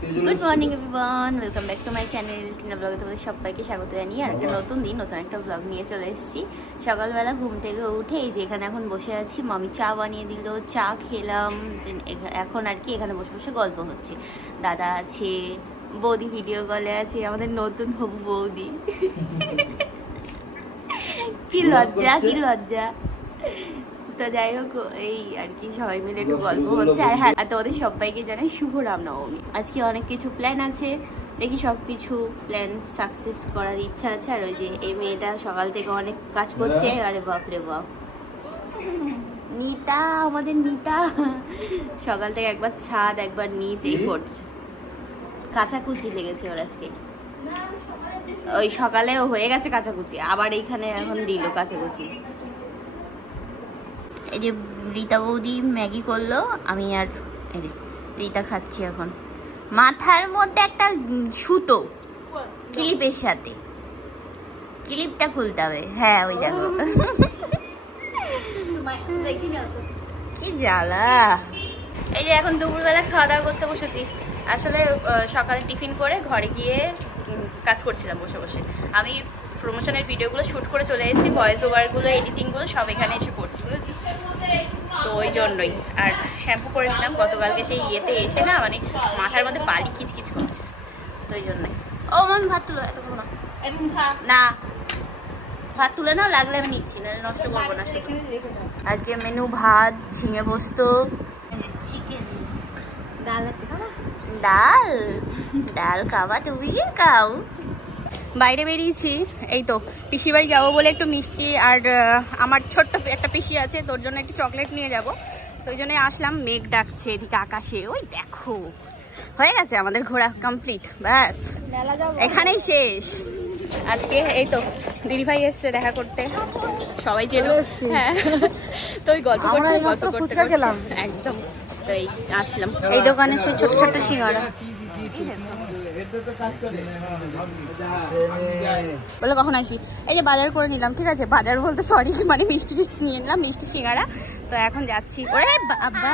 Good morning everyone, welcome back to my channel Tina ব্লগে তোমাদের সবাইকে স্বাগত জানিয়ে আর একটা নতুন দিন নতুন একটা ব্লগ নিয়ে চলে এসেছি। সকালবেলা ঘুম থেকে উঠে এই যে এখানে এখন বসে আছি, মামি চা বানিয়ে দিল, চা খেলাম, এখন আর কি এখানে বসে বসে গল্প হচ্ছে। দাদা আছে, বৌদি ভিডিও কলে আছে, আমাদের নতুন হবু বৌদি। কি লজ্জা কি লজ্জা। তো যাই হোক, এই আর কি সবাই মিলে একটু গল্প হচ্ছে। আর হ্যাঁ, তোমাদের সবাইকে জানাই শুভ রামনবমী। আজকে অনেক কিছু প্ল্যান আছে, দেখি সবকিছু প্ল্যান সাকসেস করার ইচ্ছা আছে। আর ওই যে এই মেয়েটা সকাল থেকে অনেক কাজ করছে, আরে বাপরে বাপ, নিতা, আমাদের নিতা সকাল থেকে একবার ছাদ একবার নিচ এই করছে, কাচাকুচি লেগেছে ওর আজকে। ওই সকালেও হয়ে গেছে কাচাকুচি, আবার এইখানে এখন দিল কাচাকুচি। এই যে রীতা বৌদি ম্যাগি করলো, আমি আর এই যে রীতা খাচ্ছি। এখন মাথার মধ্যে একটা সুতো ক্লিপের সাথে, ক্লিপটা খুলতে হবে। হ্যাঁ ওই দেখো, কি জ্বালা। এই যে এখন দুপুরবেলা খাওয়া দাওয়া করতে বসেছি। আসলে সকালে টিফিন করে ঘরে গিয়ে কাজ করছিলাম বসে বসে। আমি প্রমোশনের ভিডিওগুলো শ্যুট করে চলে এসেছি, ভয়েস ওভারগুলো এডিটিংগুলো সব এখানে এসে করছি, বুঝেছিস? তো ওই জন্যই। আর শ্যাম্পু করে নিলাম, গতকালকে সেই ইয়েতে এসে না মানে মাথার মধ্যে বালি কিচকিচ করছে, তো ওই জন্যই। ও মামি ভাত তুলো, এতক্ষণ না ভাত তুলে না, লাগলে আমি নিচ্ছি, না নষ্ট করবো না শুধু। আজকে মেনু ভাত, ঝিঙে পোস্ত, চিকেন, ডাল আছে। ডাল ডাল খাবা? তুমি খাও। বাইরে বেরিয়েছি, এই তো পিসি বাড়ি যাবো বলে একটু মিষ্টি, আর আমার ছোট্ট একটা পিসি আছে, তোর জন্য একটু চকলেট নিয়ে যাব, তো ওই জন্যই আসলাম। মেঘ ডাকছে এদিকে আকাশে, ওই দেখো। হয়ে গেছে আমাদের ঘোরা কমপ্লিট, ব্যাস এখানেই শেষ আজকে। এই তো দিদিভাই এসছে দেখা করতে, সবাই চেনো। হ্যাঁ, তো ওই গল্প করতে গেলাম একদম। তো এই আসলাম এই দোকানে, সেই ছোট ছোট সিঙ্গাড়া। বলে কখন আসবি? এই যে বাজার করে নিলাম, ঠিক আছে, বাজার বলতে সরি, মানে মিষ্টি টিষ্টি নিয়ে নিলাম, মিষ্টি সিঙ্গাড়া। তো এখন যাচ্ছি। ওরে বাবা,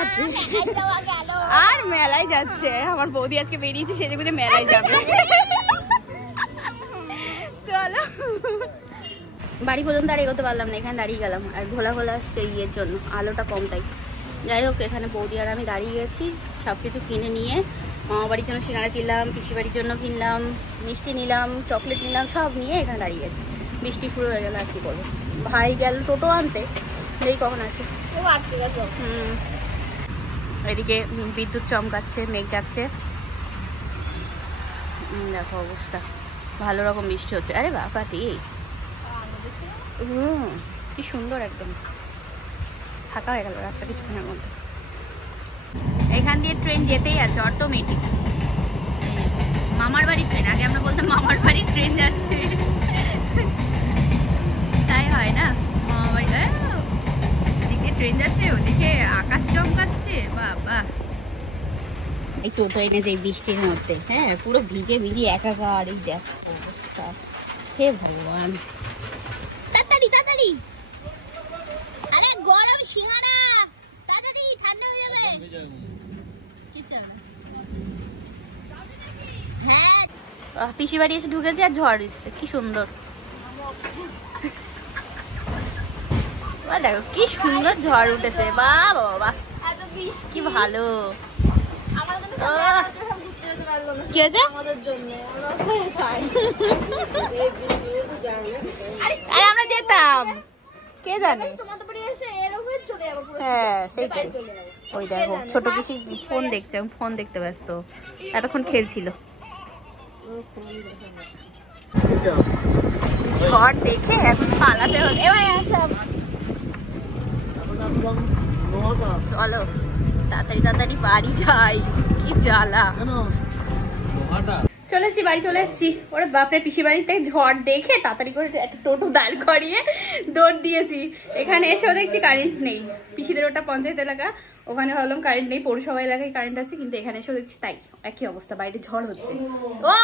আর মেলায় যাচ্ছে আমার বৌদি, আজকে বেরিয়েছে সেজে গুজে মেলায় যাবে। চলো, বাড়ি পর্যন্ত আর এগোতে পারলাম না, এখানে দাঁড়িয়ে গেলাম। আর ঘোলা ঘোলা আসছে ইয়ের জন্য, আলোটা কম তাই। যাই হোক, এখানে বৌদি আর আমি দাঁড়িয়ে গেছি, সব কিছু কিনে নিয়ে। মামা বাড়ির জন্য সিঙ্গাড়া কিনলাম, পিসি বাড়ির জন্য কিনলাম, মিষ্টি নিলাম, চকলেট নিলাম, সব নিয়ে এখানে দাঁড়িয়ে গেছি। বৃষ্টি শুরু হয়ে গেল, আর কি বলবো। ভাই গেল টোটো আনতে, দেখি কখন আসে। এদিকে বিদ্যুৎ চমকাচ্ছে, মেঘ ডাকছে, দেখো অবস্থা, ভালো রকম বৃষ্টি হচ্ছে। আরে বাবাটি, কি সুন্দর, একদম ফাঁকা হয়ে গেল রাস্তা কিছুক্ষণের মধ্যে। এখান দিয়ে ট্রেন যেতেই আছে অটোমেটিক, মামার বাড়ির ট্রেন। আগে আমরা বলতাম মামার বাড়ির ট্রেন যাচ্ছে, তাই হয় না? মামার বাড়ি, ওদিকে ট্রেন যাচ্ছে, ওদিকে আকাশ চমকাচ্ছে, বাবা। এই টোটো এনেছে এই বৃষ্টির মধ্যে, হ্যাঁ পুরো ভিজে ভিজে একাকার। এই দেখো অবস্থা, হে ভগবান। তাড়াতাড়ি তাড়াতাড়ি, আরে গরম সিঙ্গাড়া, তাড়াতাড়ি ঠান্ডা হয়ে যাবে। হ্যাঁ, পিসি বাড়ি এসে ঢুকেছে আর ঝড় এসছে, কি সুন্দর। দেখো কি সুন্দর ঝড় উঠেছে, বাবা কি ভালো। কি হয়েছে? আরে আমরা যেতাম, কে জানে। হ্যাঁ সেইটাই। ওই দেখো ছোট পিসি ফোন দেখছে, ফোন দেখতে ব্যস্ত, এতক্ষণ খেলছিল। ঝড় দেখে এখন পালাতে হচ্ছে। চলো তাড়াতাড়ি তাড়াতাড়ি বাড়ি যাই, কি জ্বালা। চলে এসছি, বাড়ি চলে এসছি। ওরে বাপরে, পিসি বাড়িতে ঝড় দেখে তাড়াতাড়ি করে একটা টোটো দাঁড় করিয়ে দৌড় দিয়েছি। এখানে এসেও দেখছি কারেন্ট নেই। পিসিদের ওটা পঞ্চায়েত এলাকা, ওখানে ভাবলাম কারেন্ট নেই, পৌরসভা এলাকায় কারেন্ট আছে, কিন্তু এখানে এসেও দেখছি তাই, একই অবস্থা, বাইরে ঝড় হচ্ছে। ও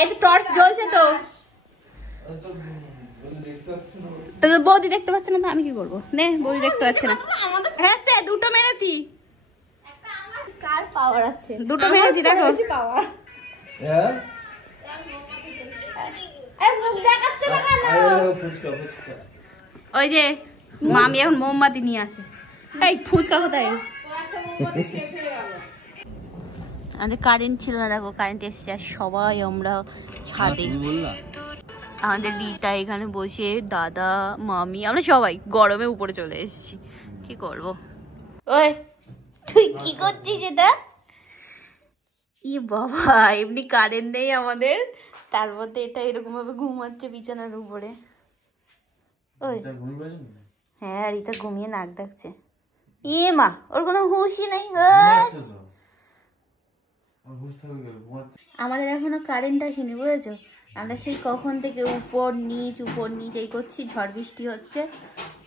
এই টর্চ জ্বলছে তো, বৌদি দেখতে পাচ্ছে না তো আমি কি করবো? নে, বৌদি দেখতে পাচ্ছে না। হ্যাঁ দুটো মেরেছি, কার পাওয়ার আছে? দুটো মেরেছি দেখো। পাওয়ার। হ্যাঁ? আরে মুখ দেখাচ্ছে না কেন? ওই যে মামি এখন মোমবাতি নিয়ে আসে। এই ফুচকা কোথায়? আমাদের কারেন্ট ছিল না, দেখো কারেন্ট এসছে আর সবাই আমরা ছাদে। আমাদের রিতা এখানে বসে, দাদা মামি আমরা সবাই গরমে উপরে চলে এসেছি। কি করবো? ওই তুই কি করছিস এটা? ই বাবা, এমনি কারেন্ট নেই আমাদের, তার মধ্যে এটা এরকম ভাবে ঘুমাচ্ছে বিছানার উপরে। ওই হ্যাঁ, রিতা ঘুমিয়ে নাক ডাকছে। এ মা, ওর কোনো হুঁশই নেই। আমাদের এখনো কারেন্ট আসেনি, বুঝেছো? আমরা সেই কখন থেকে উপর নিচ এই করছি, ঝড় বৃষ্টি হচ্ছে,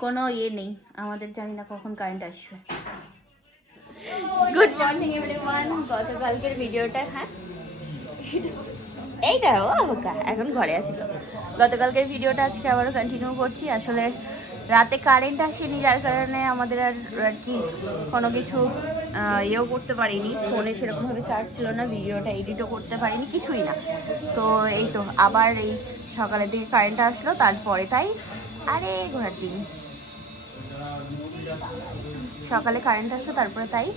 কোনো ইয়ে নেই আমাদের, জানি না কখন কারেন্ট আসবে। Good morning everyone. গতকালকের ভিডিওটা, হ্যাঁ এইটা ও হোকা, এখন ঘরে আছি তো। গতকালকের ভিডিওটা আজকে আবারও কন্টিনিউ করছি। আসলে রাতে কারেন্ট আসেনি, যার কারণে আমাদের আর কি কোনো কিছু ইয়েও করতে পারিনি, ফোনে সেরকমভাবে চার্জ ছিল না, ভিডিওটা এডিটও করতে পারিনি, কিছুই না। তো এই তো আবার এই সকালের দিকে কারেন্টটা আসলো, তারপরে তাই আরে ঘোরার দিন সকালে কারেন্ট আসলো, তারপরে তাই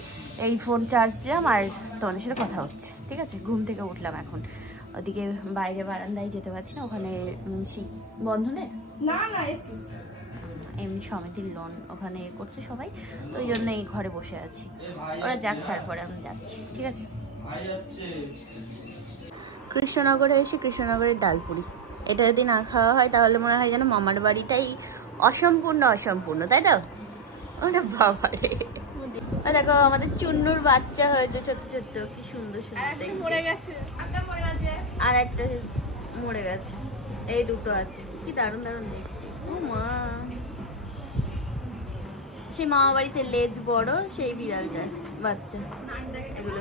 এই ফোন চার্জ দিলাম আর তোমাদের সাথে কথা হচ্ছে। ঠিক আছে, ঘুম থেকে উঠলাম এখন। ওদিকে বাইরে বারান্দায় যেতে পারছি না, ওখানে বন্ধনের না না এমনি সমিতির লোন ওখানে করছে সবাই, তো ওই জন্য এই ঘরে বসে আছি। ওরা যাক, তারপরে আমি যাচ্ছি। ঠিক আছে, কৃষ্ণনগরে এসে কৃষ্ণনগরের ডালপুরি, এটা যদি না খাওয়া হয় তাহলে মনে হয় যেন মামার বাড়িটাই অসম্পূর্ণ, তাই তো? ওটা বাবারে, দেখো আমাদের চুন্নুর বাচ্চা হয়েছে, ছোট্ট, কি সুন্দর সুন্দর, মরে গেছে আর একটা মরে গেছে, এই দুটো আছে, কি দারুণ দেখতে। ও মা, সেই মামা বাড়িতে লেজ বড় সেই বিড়ালটার বাচ্চা এগুলো।